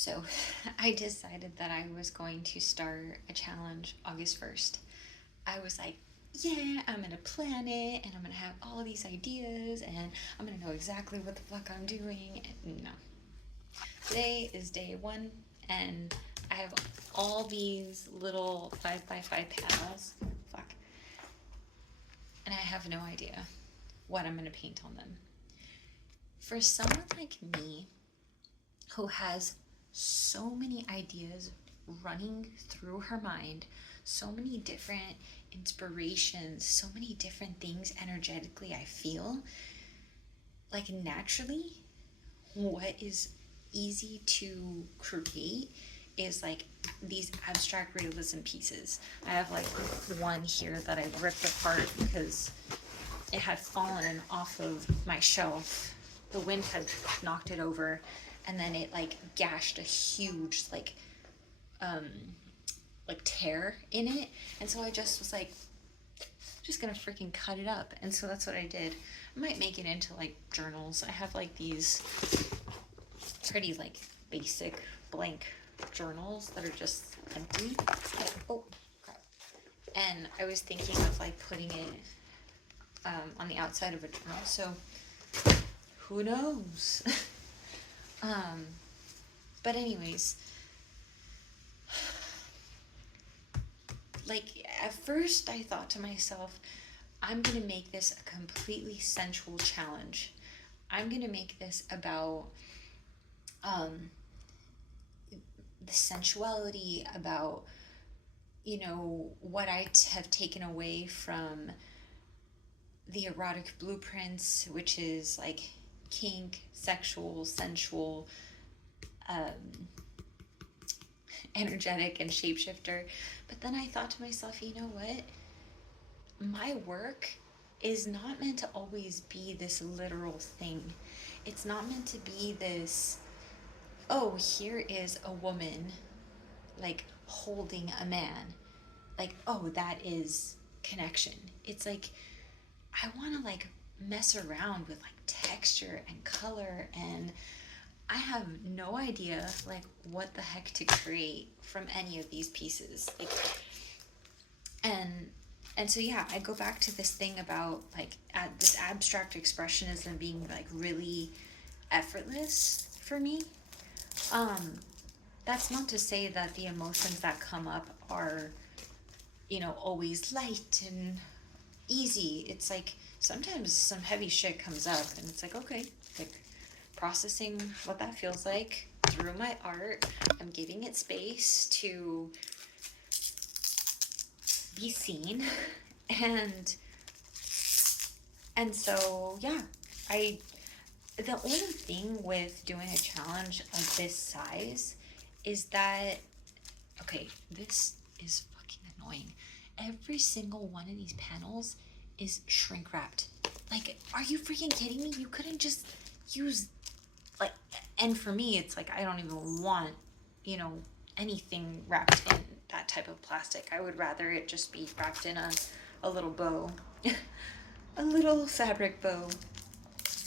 So I decided that I was going to start a challenge August 1st. I was like, yeah, I'm gonna plan it and I'm gonna have all these ideas and I'm gonna know exactly what the fuck I'm doing. No. Today is day one and I have all these little 5x5 panels. Fuck. And I have no idea what I'm gonna paint on them. For someone like me who has so many ideas running through her mind, so many different inspirations, so many different things energetically I feel, like naturally, what is easy to create is like these abstract realism pieces. I have like one here that I ripped apart because it had fallen off of my shelf. The wind had knocked it over and then it like gashed a huge tear in it, and so I just was like, just gonna freaking cut it up. And so that's what I did. I might make it into like journals. I have like these pretty like basic blank journals that are just empty. Oh crap. And I was thinking of like putting it on the outside of a journal, so who knows. But anyways, like at first I thought to myself, I'm gonna make this a completely sensual challenge. I'm gonna make this about the sensuality, about what I have taken away from the erotic blueprints, which is like kink, sexual, sensual, energetic, and shapeshifter. But then I thought to myself, you know what? My work is not meant to always be this literal thing. It's not meant to be this, oh, here is a woman like holding a man. Like, oh, that is connection. It's like, I want to like mess around with like texture and color, and I have no idea like what the heck to create from any of these pieces. Like, and so yeah, I go back to this thing about like this abstract expressionism being like really effortless for me. That's not to say that the emotions that come up are, always light and easy. It's like sometimes some heavy shit comes up and it's like, okay, like processing what that feels like through my art. I'm giving it space to be seen. And so yeah, the only thing with doing a challenge of this size is that, okay, this is fucking annoying. Every single one of these panels is shrink wrapped. Like, are you freaking kidding me? You couldn't just use like, and for me, it's like I don't even want, anything wrapped in that type of plastic. I would rather it just be wrapped in a little bow, a little fabric bow.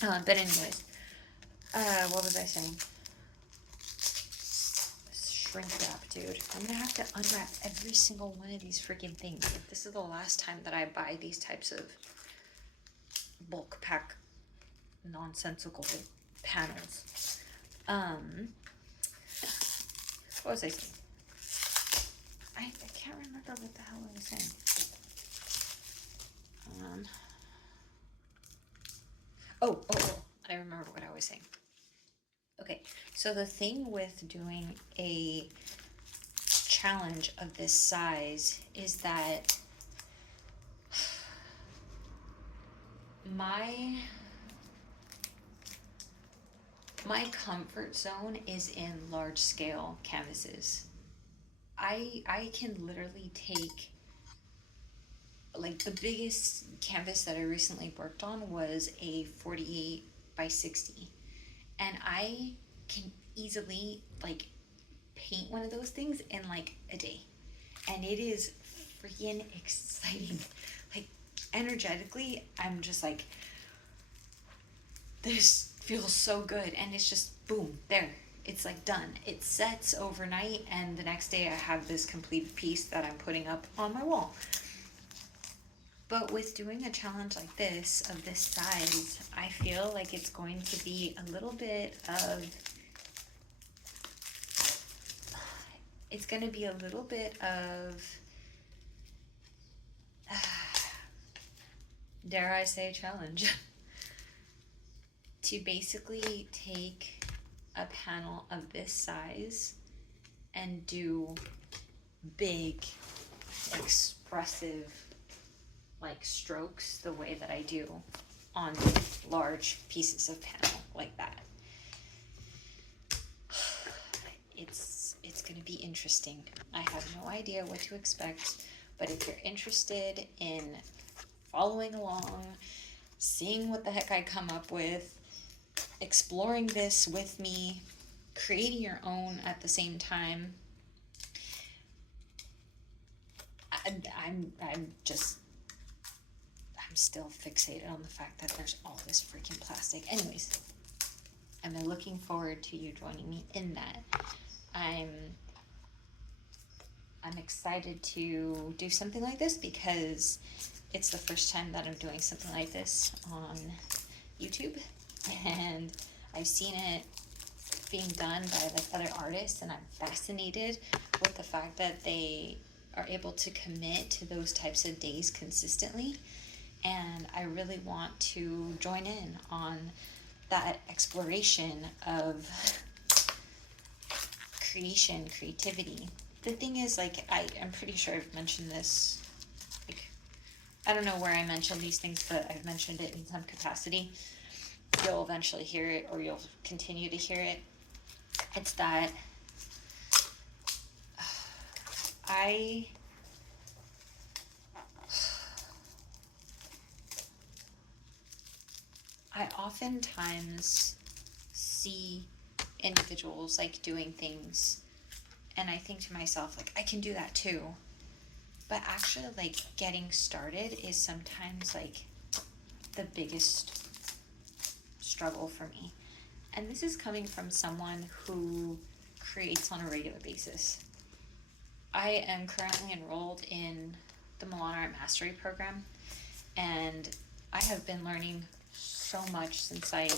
But anyways, what was I saying? Shrink wrap, dude. I'm gonna have to unwrap every single one of these freaking things. Like, this is the last time that I buy these types of bulk pack nonsensical panels. What was I saying? I can't remember what the hell I was saying. Oh, I remember what I was saying. Okay, so the thing with doing a challenge of this size is that my comfort zone is in large scale canvases. I can literally take, like, the biggest canvas that I recently worked on was a 48 by 60, and I can easily like paint one of those things in like a day, and it is freaking exciting. Like, energetically, I'm just like, this feels so good, and it's just boom, there. it's like done. It sets overnight, and the next day I have this complete piece that I'm putting up on my wall. But with doing a challenge like this, of this size, I feel like it's going to be a little bit of, it's going to be a little bit of, dare I say, challenge. To basically take a panel of this size and do big, expressive, like strokes the way that I do on large pieces of panel like that. It's going to be interesting. I have no idea what to expect, but if you're interested in following along, seeing what the heck I come up with, exploring this with me, creating your own at the same time, I'm still fixated on the fact that there's all this freaking plastic. Anyways, I'm looking forward to you joining me in that. I'm excited to do something like this because it's the first time that I'm doing something like this on YouTube, and I've seen it being done by like other artists, and I'm fascinated with the fact that they are able to commit to those types of days consistently, and I really want to join in on that exploration of creativity. The thing is, like, I'm pretty sure I've mentioned this, like, I don't know where I mentioned these things, but I've mentioned it in some capacity. You'll eventually hear it, or you'll continue to hear it. It's that I oftentimes see individuals like doing things, and I think to myself, like, I can do that too. But actually, like, getting started is sometimes like the biggest struggle for me. And this is coming from someone who creates on a regular basis. I am currently enrolled in the Milan Art Mastery program, and I have been learning so much since I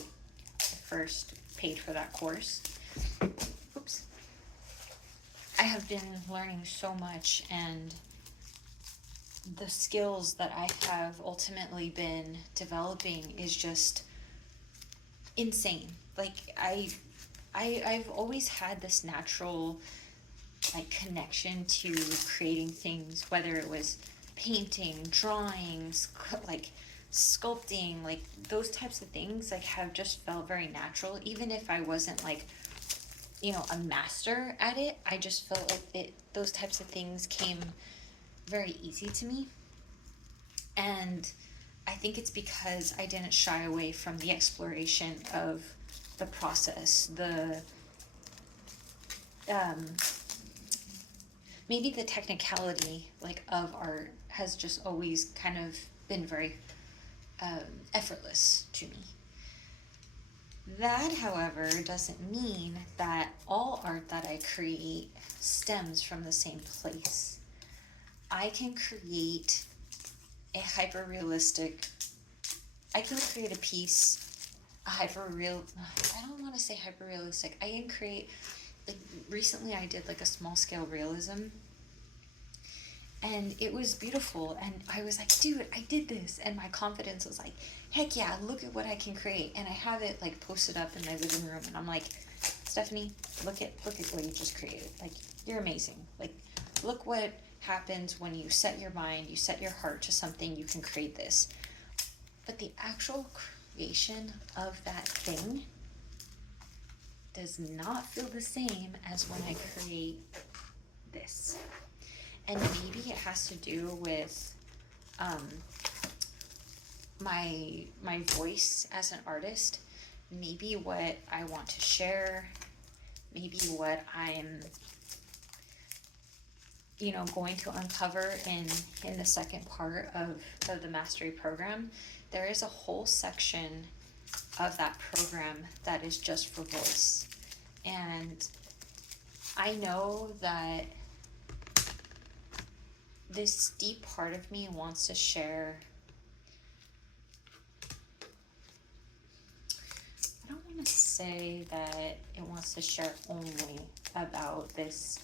first paid for that course. Oops. I have been learning so much, and the skills that I have ultimately been developing is just insane. Like, I've always had this natural, like, connection to creating things, whether it was painting, drawing, like sculpting, like those types of things, like, have just felt very natural. Even if I wasn't, like, you know, a master at it, I just felt like those types of things came very easy to me. And I think it's because I didn't shy away from the exploration of the process, maybe the technicality, like, of art has just always kind of been very effortless to me. That, however, doesn't mean that all art that I create stems from the same place. I can create a hyper-realistic, I can create a piece, I don't want to say hyper-realistic, I can create, like, recently I did, like, a small-scale realism, and it was beautiful, and I was like, dude, I did this, and my confidence was like, heck yeah, look at what I can create. And I have it, like, posted up in my living room, and I'm like, Stephanie, look at what you just created. Like, you're amazing. Like, look what happens when you set your mind, you set your heart to something, you can create this. But the actual creation of that thing does not feel the same as when I create this. And maybe it has to do with my voice as an artist, maybe what I want to share, maybe what I'm, you know, going to uncover in the second part of the mastery program. There is a whole section of that program that is just for voice. And I know that this deep part of me wants to share. I don't want to say that it wants to share only about this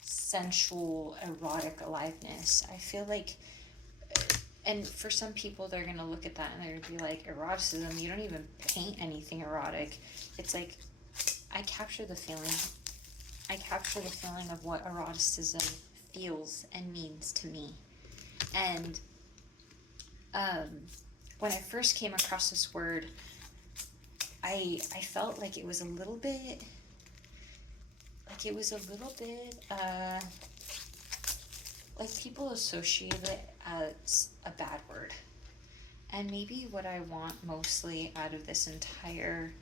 sensual, erotic aliveness. I feel like, and for some people, they're going to look at that and they're going to be like, eroticism, you don't even paint anything erotic. It's like, I capture the feeling. I capture the feeling of what eroticism feels and means to me. And when I first came across this word, I felt like it was a little bit, like people associate it as a bad word. And maybe what I want mostly out of this entire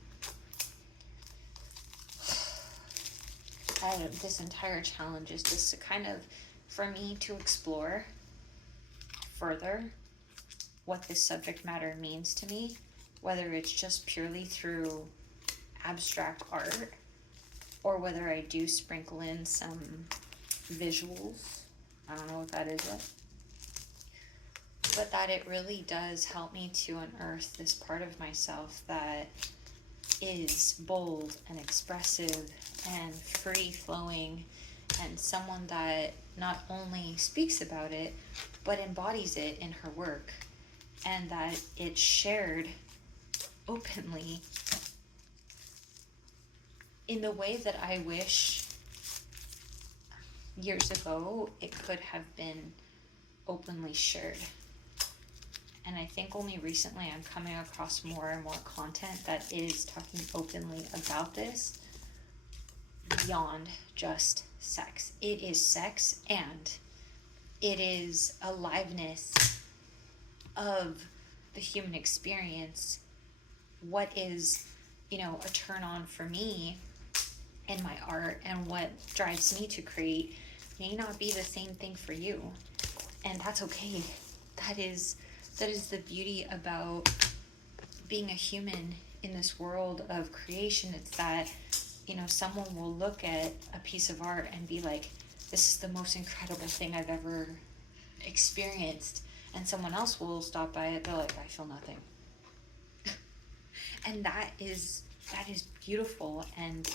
challenge is just to kind of, for me to explore further what this subject matter means to me, whether it's just purely through abstract art or whether I do sprinkle in some visuals. I don't know what that is yet. But that it really does help me to unearth this part of myself that is bold and expressive and free-flowing, and someone that not only speaks about it, but embodies it in her work, and that it's shared openly in the way that I wish years ago it could have been openly shared. And I think only recently I'm coming across more and more content that is talking openly about this beyond just sex. It is sex, and it is aliveness of the human experience. What is, a turn on for me in my art and what drives me to create may not be the same thing for you. And that's okay. That is the beauty about being a human in this world of creation. It's that, someone will look at a piece of art and be like, this is the most incredible thing I've ever experienced. And someone else will stop by it, they're like, I feel nothing. And that is beautiful, and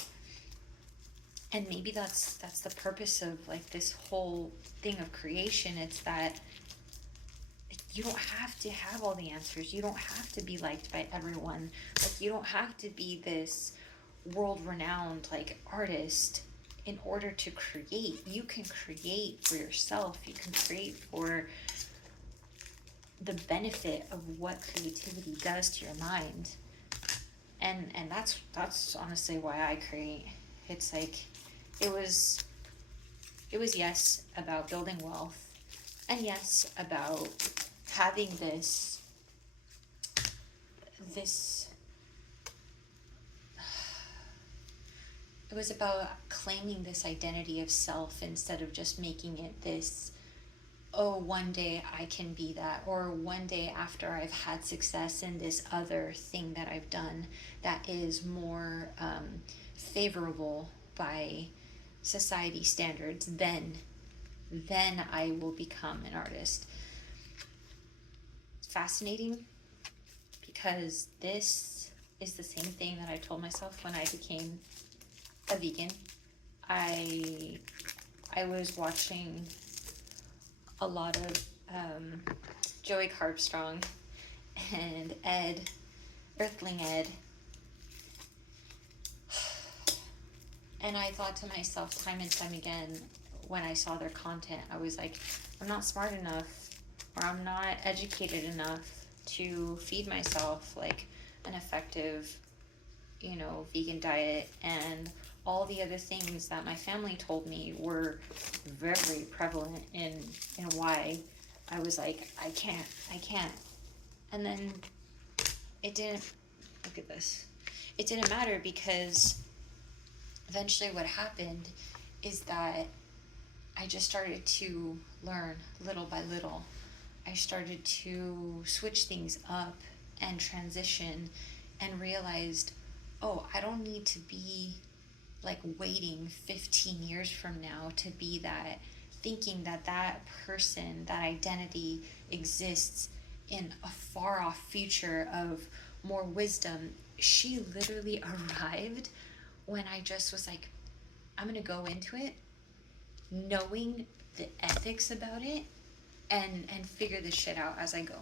maybe that's the purpose of like this whole thing of creation. It's that you don't have to have all the answers. You don't have to be liked by everyone. Like, you don't have to be this world-renowned like artist in order to create. You can create for yourself. You can create for the benefit of what creativity does to your mind. And that's honestly why I create. It's like it was yes about building wealth, and yes about having this it was about claiming this identity of self instead of just making it this, oh, one day I can be that, or one day after I've had success in this other thing that I've done that is more favorable by society standards, then I will become an artist. It's fascinating because this is the same thing that I told myself when I became a vegan. I was watching a lot of Joey Carbstrong and Earthling Ed, and I thought to myself time and time again when I saw their content, I was like, I'm not smart enough, or I'm not educated enough to feed myself like an effective, vegan diet, and all the other things that my family told me were very prevalent in why I was like, I can't. And then it didn't, look at this. It didn't matter, because eventually what happened is that I just started to learn little by little. I started to switch things up and transition and realized, oh, I don't need to be like waiting 15 years from now to be that, thinking that that person, that identity exists in a far off future of more wisdom. She literally arrived when I just was like, I'm gonna go into it knowing the ethics about it and figure this shit out as I go.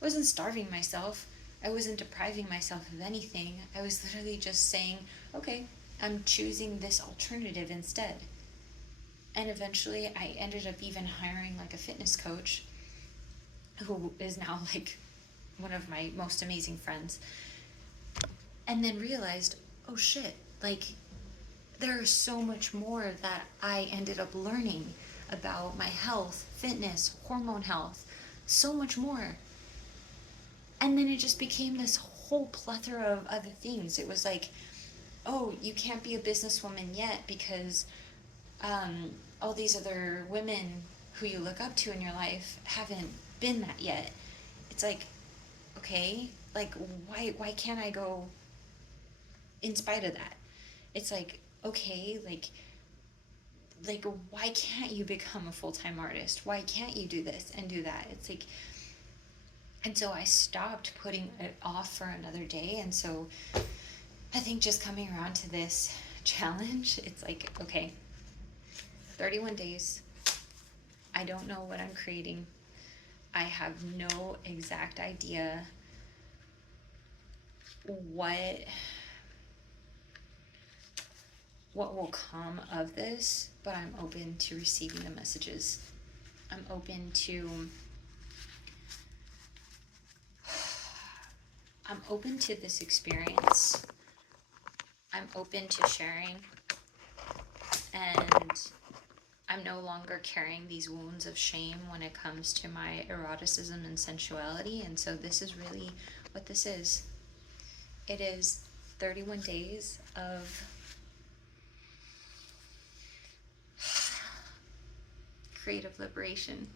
I wasn't starving myself. I wasn't depriving myself of anything. I was literally just saying, okay, I'm choosing this alternative instead. And eventually I ended up even hiring like a fitness coach who is now like one of my most amazing friends. And then realized, oh shit, like there is so much more that I ended up learning about my health, fitness, hormone health, so much more. And then it just became this whole plethora of other things. It was like, oh, you can't be a businesswoman yet because all these other women who you look up to in your life haven't been that yet. It's like, okay, like why can't I go in spite of that? It's like, okay, like why can't you become a full-time artist? Why can't you do this and do that? It's like, and so I stopped putting it off for another day. And so I think just coming around to this challenge, it's like, okay, 31 days. I don't know what I'm creating. I have no exact idea what will come of this, but I'm open to receiving the messages. I'm open to this experience. I'm open to sharing, and I'm no longer carrying these wounds of shame when it comes to my eroticism and sensuality. And so this is really what this is. It is 31 days of creative liberation.